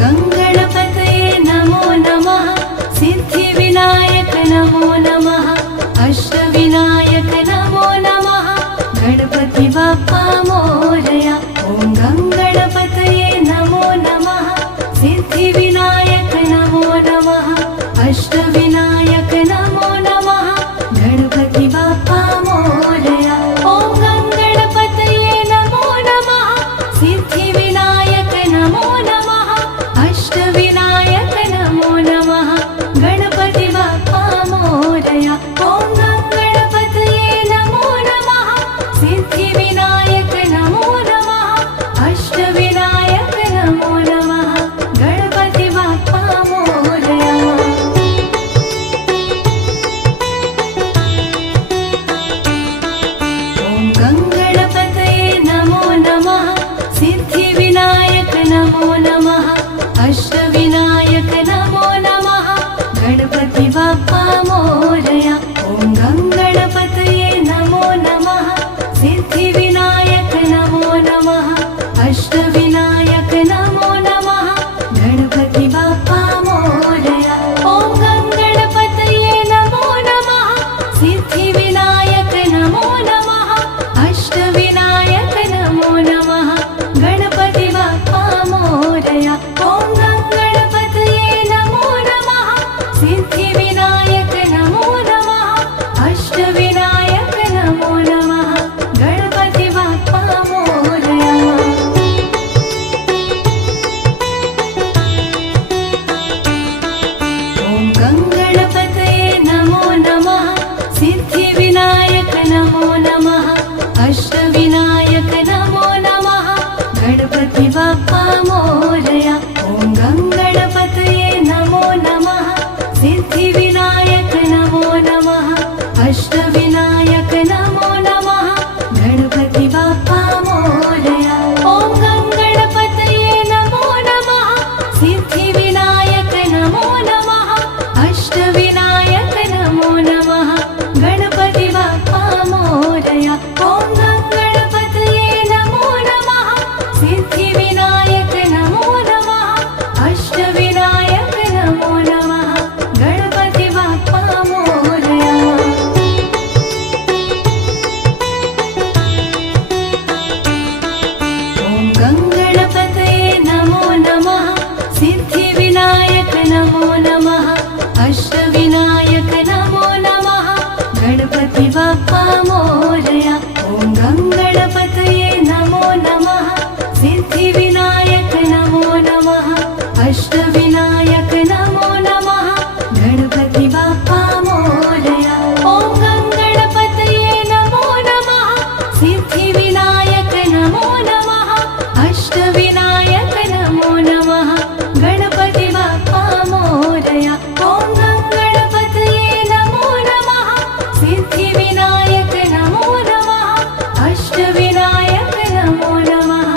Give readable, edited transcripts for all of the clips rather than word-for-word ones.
गङ्गणपतये नमो नमः, सिद्धिविनायक नमो नमः, अष्टविनायक नमो नमः, गणपति बाप्पा मोरया। ॐ गङ्गणपतये नमो नमः, सिद्धिविनायक नमो नमः, अष्टविनायक नमो नमः, गणपति बाप्पा मोरया। ॐ गङ्गणपतये नमो नमः, सिद्धिविनायक नमो नमः, अष्टविनायक नमो नमः, गणपति बाप्पा मोरया। ॐ गङ्गणपतये नमो नमः, सिद्धिविनायक नमो नमः, अष्टविनायक नमो नमः, गणपति बाप्पा मोरया। ॐ गङ्गणपतये नमो नमः, सिद्धिविनायक नमो नमः, अष्टविनायक नमो नमः, गणपति बाप्पा मोरया। ॐ गङ्गणपतये नमो नमः, सिद्धिविनायक नमो नमः, अष्टविनायक नमो नमः, गणपति बाप्पा मोरया। ॐ गङ्गणपतये नमो नमः, सिद्धिविनायक नमो नमः, अष्टविनायक नमो नमः, गणपति बाप्पा मोरया। ॐ गङ्गणपतये नमो नमः, सिद्धिविनायक नमो नमः, अष्टविनायक नमो नमः, गणपति बाप्पा मोरया। ॐ गङ्गणपतये नमो नमः, सिद्धिविनायक नमो नमः, अष्टविनायक नमो नमः, गणपति बाप्पा मोरया। ॐ गङ्गणपतये नमो नमः, सिद्धिविनायक नमो नमः, अष्टविनायक नमो नमः, गणपति बाप्पा मोरया। ॐ गङ्गणपतये नमो नमः, सिद्धिविनायक नमो नमः, अष्टविनायक नमो नमः, गणपति बाप्पा मोरया। ॐ गङ्गणपतये नमो नमः, सिद्धिविनायक नमो नमः, अष्टविनायक नमो नमः, गणपति बाप्पा मोरया। ॐ गङ्गणपतये नमो नमः, सिद्धिविनायक नमो नमः, अष्टविनायक नमो नमः, गणपति बाप्पा मोरया। ॐ गङ्गणपतये नमो नमः, सिद्धिविनायक नमो नमः, अष्टविनायक नमो नमः, गणपति बाप्पा मोरया। ॐ गङ्गणपतये नमो नमः, सिद्धिविनायक नमो नमः, अष्टविनायक नमो नमः, गणपति बाप्पा मोरया। ॐ गङ्गणपतये नमो नमः, सिद्धिविनायक नमो नमः, अष्टविनायक नमो नमः,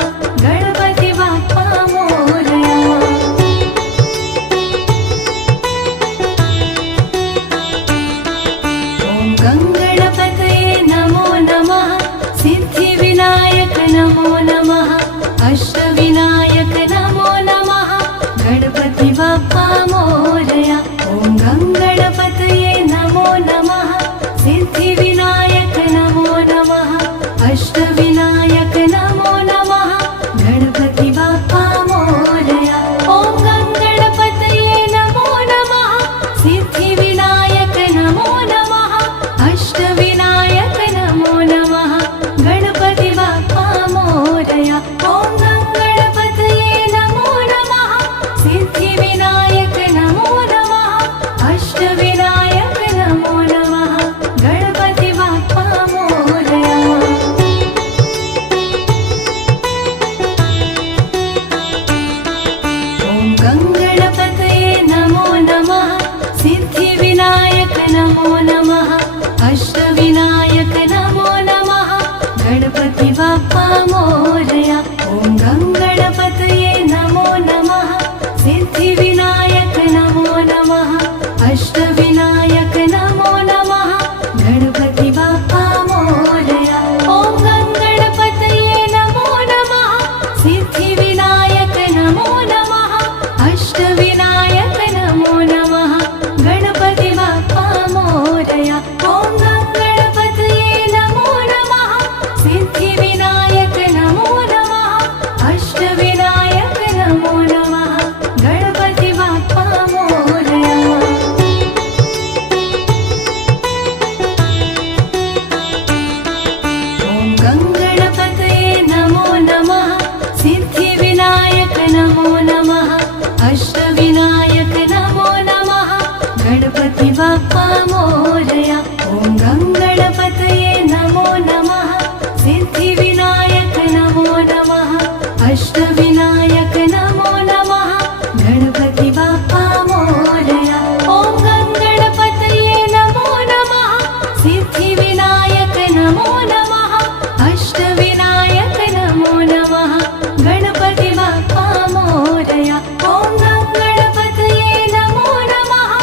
गणपति बाप्पा मोरया। ॐ गङ्गणपतये नमो नमः, सिद्धिविनायक नमो नमः, अष्टविनायक नमो नमः, गणपति बाप्पा मोरया। ॐ गङ्गणपतये नमो नमः, सिद्धिविनायक नमो नमः, अष्टविनायक नमो नमः, गणपति बाप्पा मोरया। ॐ गङ्गणपतये नमो नमः, सिद्धिविनायक नमो नमः, अष्टविनायक नमो नमः, गणपति बाप्पा मोरया। सिद्धिविनायक नमो नमः अष्टविनायक नमो नमः गणपति बाप्पा मोरया ॐ गणपतये नमो नमः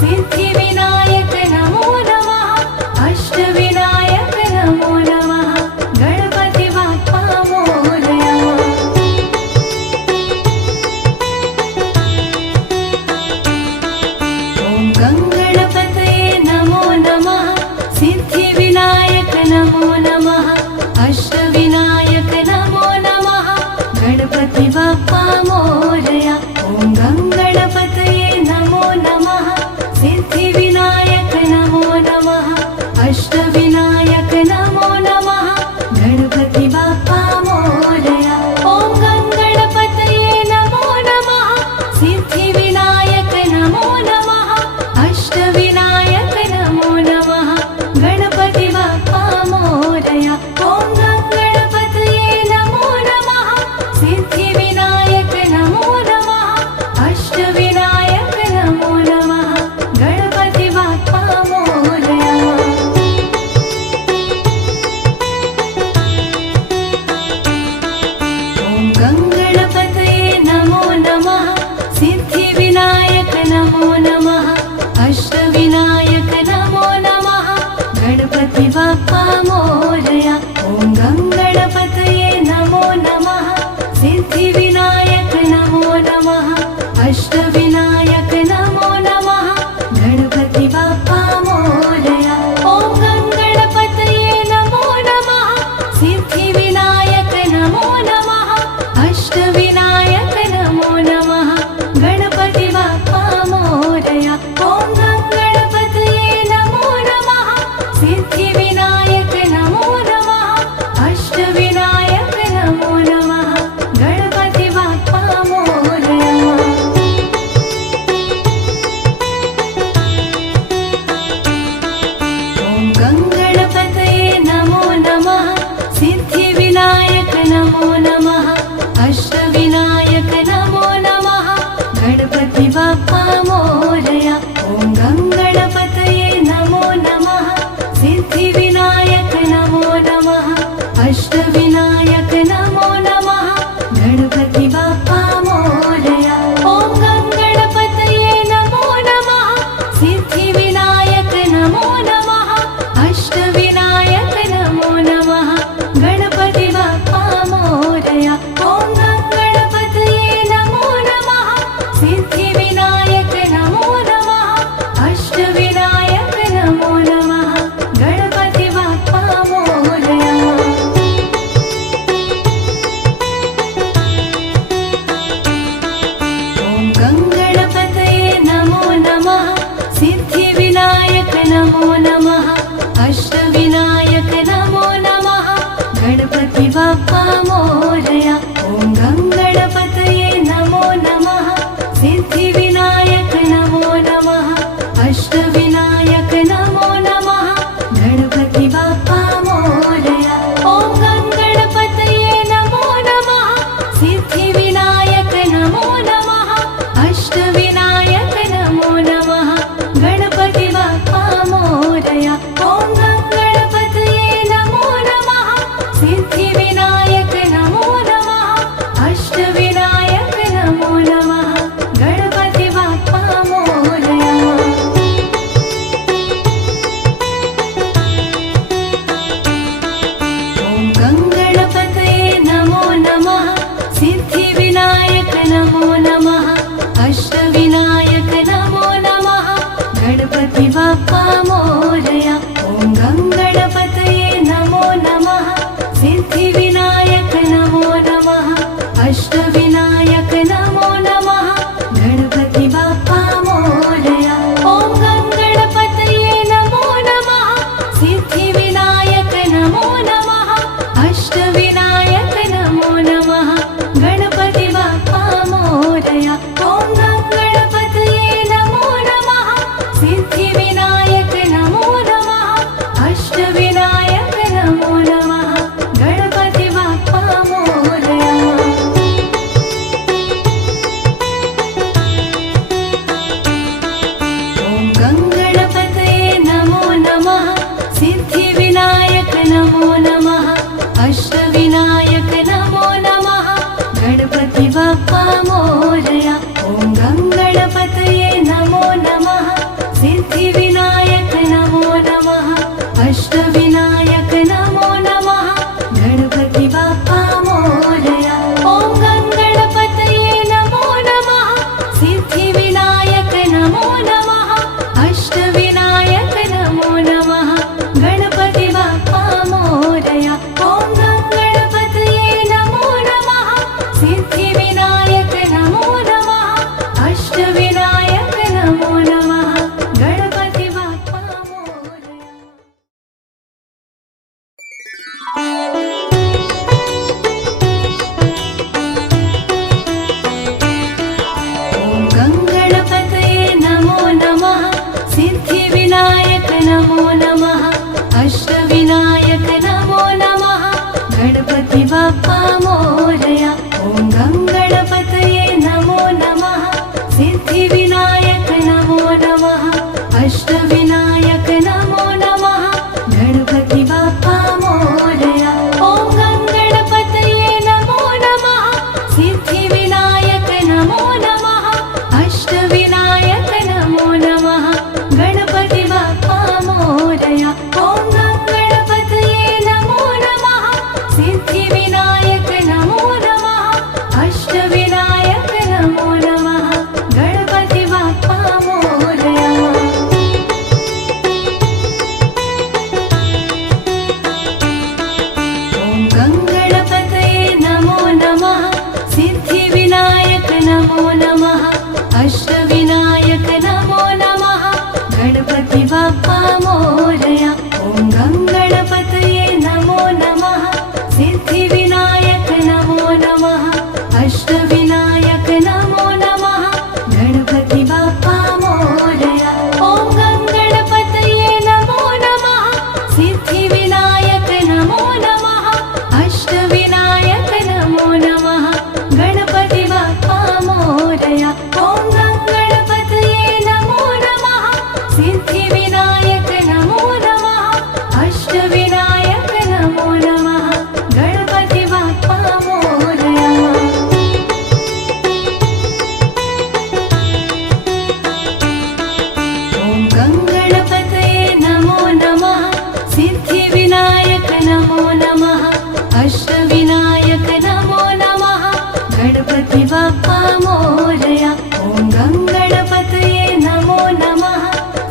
सिद्धिविनायक नमो नमः अष्टविनायक नमो नमः गणपति बाप्पा मोरया ॐ गणपतये नमो नमः सिद्धिविनायक नमो नमः अष्टविनायक नमो नमः गणपति बाप्पा मोरया ॐ गणपतये नमो नमः सिद्धिविनायक नमो नमः अष्टविनायक नमो नमः गणपति बाप्पा मोरया ॐ गणपतये नमो नमः सिद्धिविनायक नमो नमः अष्टविनायक नमो नमः गणपति बाप्पा मोरया ॐ गणपतये नमो नमः सिद्धिविनायक नमो नमः अष्टविनायक नमो नमः गणपति बाप्पा मोरया ॐ गणपतये नमो नमः सिद्धिविनायक नमो नमः अष्टविनायक नमो नमः गणपति बाप्पा मोरया ॐ गणपतये नमो नमः सिद्धिविनायक नमो नमः अष्टविनायक नमो नमः गणपति बाप्पा मोरया ॐ गणपतये नमो नमः सिद्धिविनायक नमो नमः अष्टविनायक नमो नमः गणपति बाप्पा मोरया ॐ गणपतये नमो नमः सिद्धिविनायक नमो नमः अष्टविनायक नमो नमः गणपति बाप्पा मोरया ॐ गणपतये नमो नमः सिद्धिविनायक नमो नमः अष्टविनायक नमो नमः गणपति बाप्पा मोरया ॐ गणपतये नमो नमः सिद्धिविनायक नमो नमः अष्टविनायक नमो नमः गणपति बाप्पा मोरया ॐ गणपतये नमो नमः सिद्धिविनायक नमो नमः अष्टविनायक नमो नमः गणपति बाप्पा मोरया ॐ गणपतये नमो नमः सिद्धिविनायक नमो नमः अष्टविनायक नमो नमः गणपति बाप्पा मोरया ॐ गणपतये नमो नमः सिद्धिविनायक नमो नमः अष्टविनायक नमो नमः गणपति बाप्पा मोरया ॐ गणपतये नमो नमः सिद्धिविनायक नमो नमः अष्टविनायक नमो नमः गणपति बाप्पा मोरया ॐ गणपतये नमो नमः सिद्धिविनायक नमो नमः अष्टविनायक नमो नमः गणपति बाप्पा मोरया ॐ गणपतये नमो नमः सिद्धिविनायक नमो नमः अष्टविनायक नमो नमः गणपति बाप्पा मोरया ॐ गणपतये नमो नमः सिद्धिविनायक नमो नमः अष्टविनायक नमो नमः गणपति बाप्पा मोरया ॐ गणपतये नमो नमः सिद्धिविनायक नमो नमः अष्टविनायक नमो नमः गणपति बाप्पा मोरया ॐ गणपतये नमो नमः सिद्धिविनायक अष्टविनायक नमो नमः गणपति बाप्पा मोरया। ॐ गङ्गणपतये नमो नमः सिद्धिविनायक नमो नमः अष्टविनायक नमो नमः गणपति बाप्पा मोरया। ॐ गङ्गणपतये नमो नमः सिद्धिविनायक नमो नमः अष्टविनायक नमो नमः गणपति बाप्पा मोरया। ॐ गङ्गणपतये नमो नमः सिद्धिविनायक नमो नमः अष्टविनायक नमो नमः गणपति बाप्पा मोरया। ॐ गङ्गणपतये नमो नमः सिद्धिविनायक नमो नमः अष्टविनायक नमो नमः गणपति बाप्पा मोरया। ॐ गङ्गणपतये नमो नमः सिद्धिविनायक नमो नमः अष्टविनायक नमो नमः गणपति बाप्पा मोरया। ॐ गङ्गणपतये नमो नमः सिद्धिविनायक नमो नमः अष्टविनायक नमो नमः गणपति बाप्पा मोरया। ॐ गङ्गणपतये नमो नमः सिद्धिविनायक नमो नमः अष्टविनायक नमो नमः गणपति बाप्पा मोरया। ॐ गङ्गणपतये नमो नमः सिद्धिविनायक नमो नमः अष्टविनायक नमो नमः गणपति बाप्पा मोरया। ॐ गङ्गणपतये नमो नमः सिद्धिविनायक नमो नमः अष्टविनायक नमो नमः गणपति बाप्पा मोरया। ॐ गङ्गणपतये नमो नमः सिद्धिविनायक नमो नमः अष्टविनायक नमो नमः गणपति बाप्पा मोरया। ॐ गङ्गणपतये नमो नमः सिद्धिविनायक नमो नमः अष्टविनायक नमो नमः गणपति बाप्पा मोरया। ॐ गङ्गणपतये नमो नमः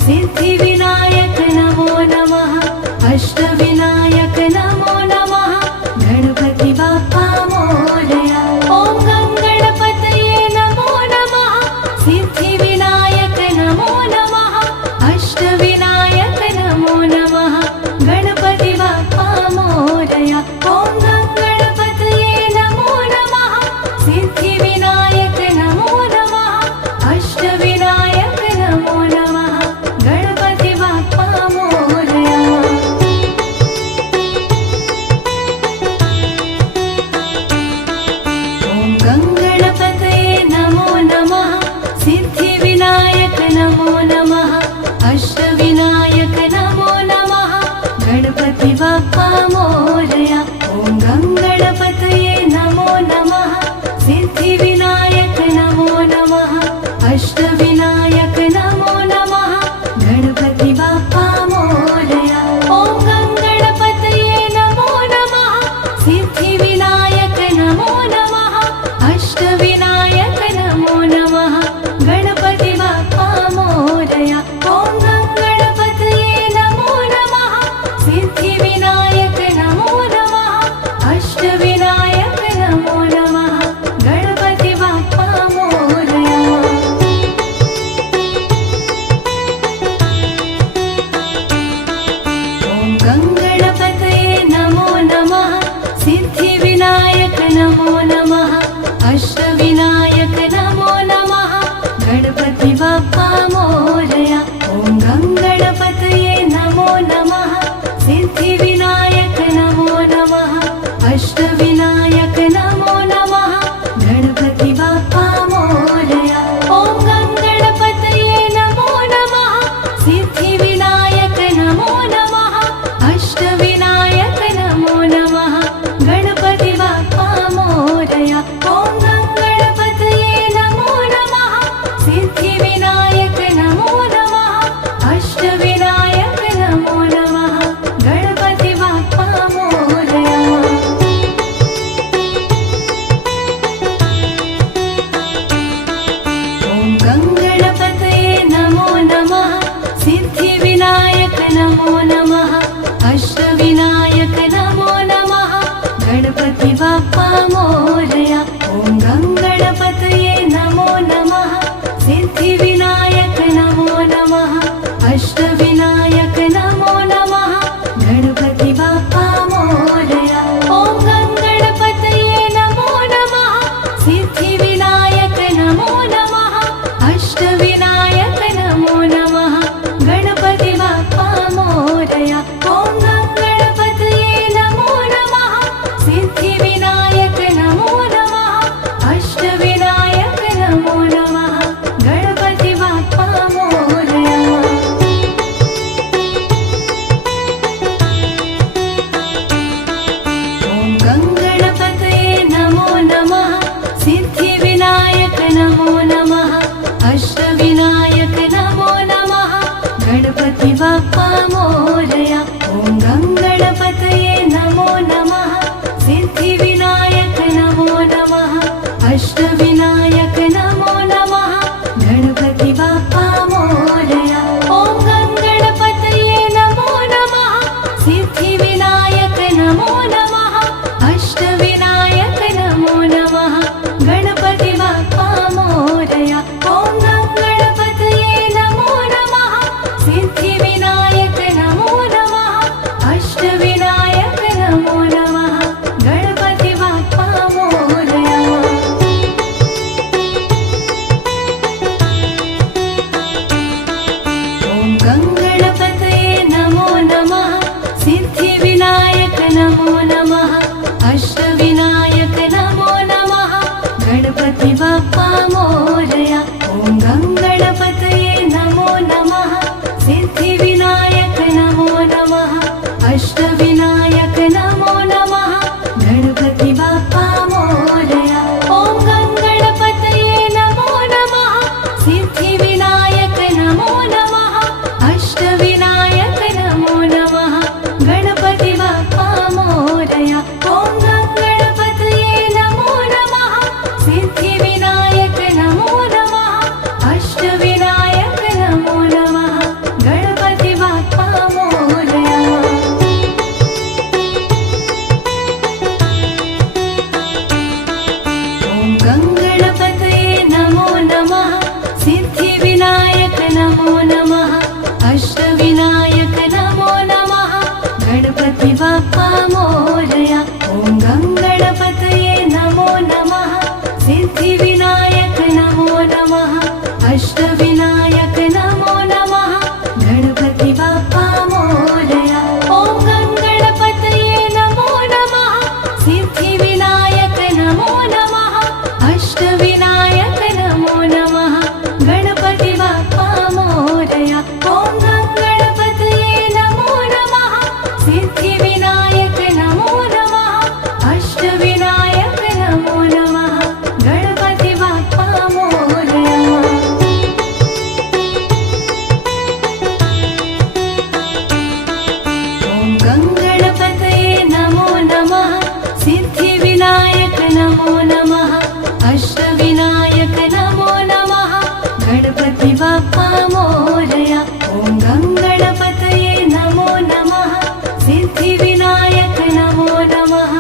सिद्धिविनायक नमो नमः अष्टविनायक नमो नमः गणपति बाप्पा मोरया। ॐ गङ्गणपतये नमो नमः सिद्धिविनायक नमो नमः अष्टविनायक नमो नमः गणपति बाप्पा मोरया। ॐ गङ्गणपतये नमो नमः सिद्धिविनायक नमो नमः अष्टविनायक नमो नमः गणपति बाप्पा मोरया। ॐ गङ्गणपतये नमो नमः सिद्धिविनायक नमो नमः अष्टविनायक नमो नमः गणपति बाप्पा मोरया। ॐ गङ्गणपतये नमो नमः सिद्धिविनायक नमो नमः अष्टविनायक नमो नमः गणपति बाप्पा मोरया। ॐ गङ्गणपतये नमो नमः सिद्धिविनायक नमो नमः अष्टविनायक नमो नमः गणपति बाप्पा मोरया। ॐ गङ्गणपतये नमो नमः सिद्धिविनायक नमो नमः अष्टविनायक नमो नमः गणपति बाप्पा मोरया। ॐ गङ्गणपतये नमो नमः सिद्धिविनायक नमो नमः अष्टविनायक नमो नमः गणपति बाप्पा मोरया। ॐ गङ्गणपतये नमो नमः सिद्धिविनायक नमो नमः अष्टविनायक नमो नमः गणपति बाप्पा मोरया। ॐ गङ्गणपतये नमो नमः सिद्धिविनायक नमो नमः अष्टविनायक नमो नमः गणपति बाप्पा मोरया। ॐ गङ्गणपतये नमो नमः सिद्धिविनायक नमो नमः अष्टविनायक नमो नमः अष्टविनायक नमो नमः गणपति बाप्पा मोरया। ॐ गङ्गणपतये नमो नमः सिद्धिविनायक नमो नमः अष्टविनायक नमो नमः गणपति बाप्पा मोरया। ॐ गङ्गणपतये नमो नमः सिद्धिविनायक नमो नमः अष्टविनायक नमो नमः गणपति बाप्पा मोरया। ॐ गङ्गणपतये नमो नमः सिद्धिविनायक नमो नमः अष्टविनायक नमो नमः गणपति बाप्पा मोरया। ॐ गङ्गणपतये नमो नमः सिद्धिविनायक नमो नमः अष्टविनायक नमो नमः गणपति बाप्पा मोरया। ॐ गङ्गणपतये नमो नमः सिद्धिविनायक नमो नमः अष्टविनायक नमो नमः गणपति बाप्पा मोरया। ॐ गङ्गणपतये नमो नमः सिद्धिविनायक नमो नमः अष्टविनायक नमो नमः गणपति बाप्पा मोरया। ॐ गङ्गणपतये नमो नमः सिद्धिविनायक नमो नमः अष्टविनायक नमो नमः गणपति बाप्पा मोरया। ॐ गङ्गणपतये नमो नमः सिद्धिविनायक नमो नमः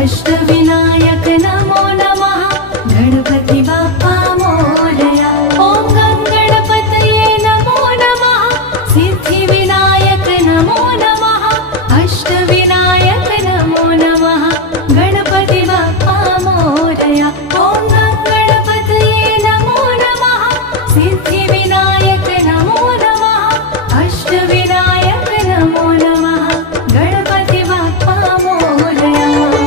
अष्टविनायक नमो नमः गणपति बाप्पा मोरया। ॐ गङ्गणपतये नमो नमः सिद्धिविनायक नमो नमः अष्टविनायक नमो नमः गणपति बाप्पा मोरया। ॐ गङ्गणपतये नमो नमः सिद्धिविनायक नमो नमः अष्टविनायक नमो नमः गणपति बाप्पा मोरया। ॐ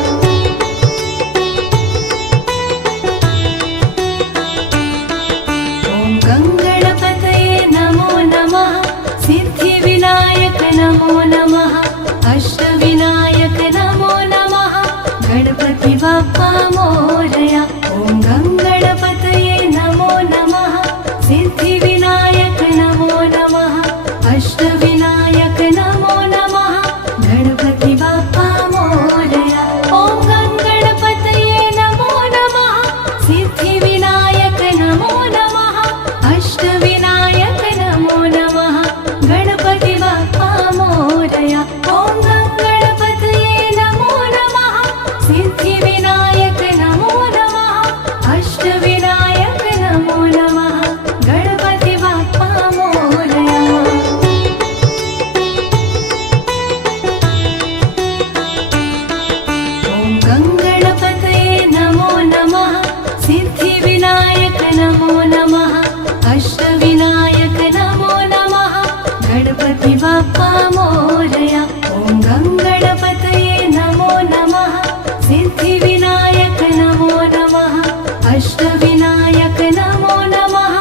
गङ्गणपतये नमो नमः सिद्धिविनायक नमो नमः अष्टविनायक नमो नमः गणपति बाप्पा मोरया। ॐ गङ्गणपतये नमो नमः सिद्धिविनायक नमो नमः अष्टविनायक नमो नमः गणपति बाप्पा मोरया। ॐ गङ्गणपतये नमो नमः सिद्धिविनायक नमो नमः अष्टविनायक नमो नमः गणपति बाप्पा मोरया। ॐ गङ्गणपतये नमो नमः सिद्धिविनायक नमो नमः अष्टविनायक नमो नमः गणपति बाप्पा मोरया। ॐ गङ्गणपतये नमो नमः सिद्धिविनायक नमो नमः अष्टविनायक नमो नमः गणपति बाप्पा मोरया। ॐ गङ्गणपतये नमो नमः सिद्धिविनायक नमो नमः अष्टविनायक नमो नमः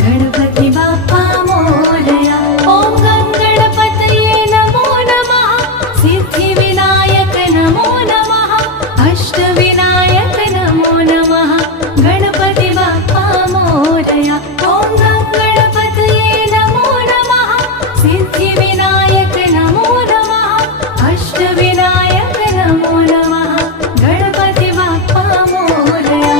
गणपति बाप्पा मोरया। ॐ गङ्गणपतये नमो नमः सिद्धिविनायक नमो नमः अष्टविनायक नमो नमः गणपति बाप्पा मोरया। ॐ गङ्गणपतये नमो नमः सिद्धिविनायक नमो नमः अष्टविनायक नमो नमः गणपति बाप्पा मोरया।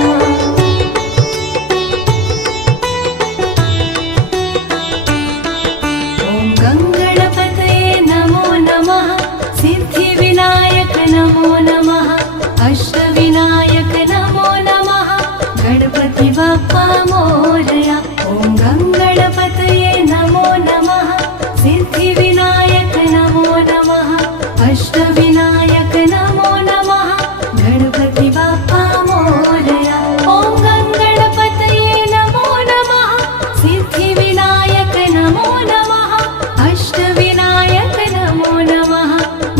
ॐ गङ्गणपतये नमो नमः सिद्धिविनायक नमो नमः अष्टविनायक नमो नमः गणपति बाप्पा मोरया। ॐ गङ्गणपतये नमो नमः सिद्धिविनायक नमो नमः अष्टविनायक नमो नमः गणपति बाप्पा मोरया। ॐ गङ्गणपतये नमो नमः सिद्धिविनायक नमो नमः अष्टविनायक नमो नमः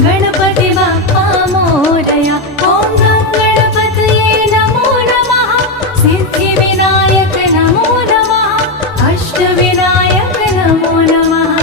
गणपति बाप्पा मोरया। ॐ गङ्गणपतये नमो नमः सिद्धिविनायक नमो नमः अष्टविनायक नमो नमः।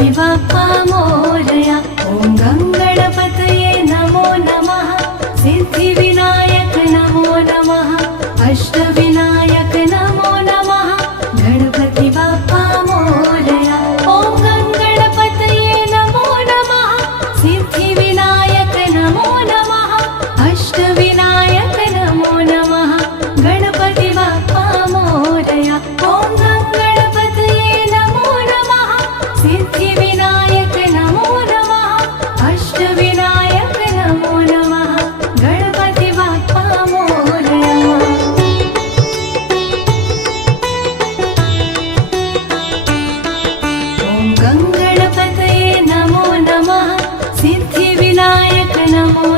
गणपति बाप्पा मोरया। ॐ गङ्गणपतये नमो नमः। सिद्धिविनायक नमो नमः। अष्टविनायक नमो नमः। गणपति बाप्पा मोरया। ॐ गङ्गणपतये नमो नमः। सिद्धिविनायक नमो नमः। अष्टविनायक नमो नमः। गणपति बाप्पा मोरया। ॐ गङ्गणपतये नमो नमः। सिद्धिविनायक नमो नमः। अष्टविनायक नमो नमः। गणपति बाप्पा मोरया। ॐ गङ्गणपतये नमो नमः। सिद्धिविनायक नमो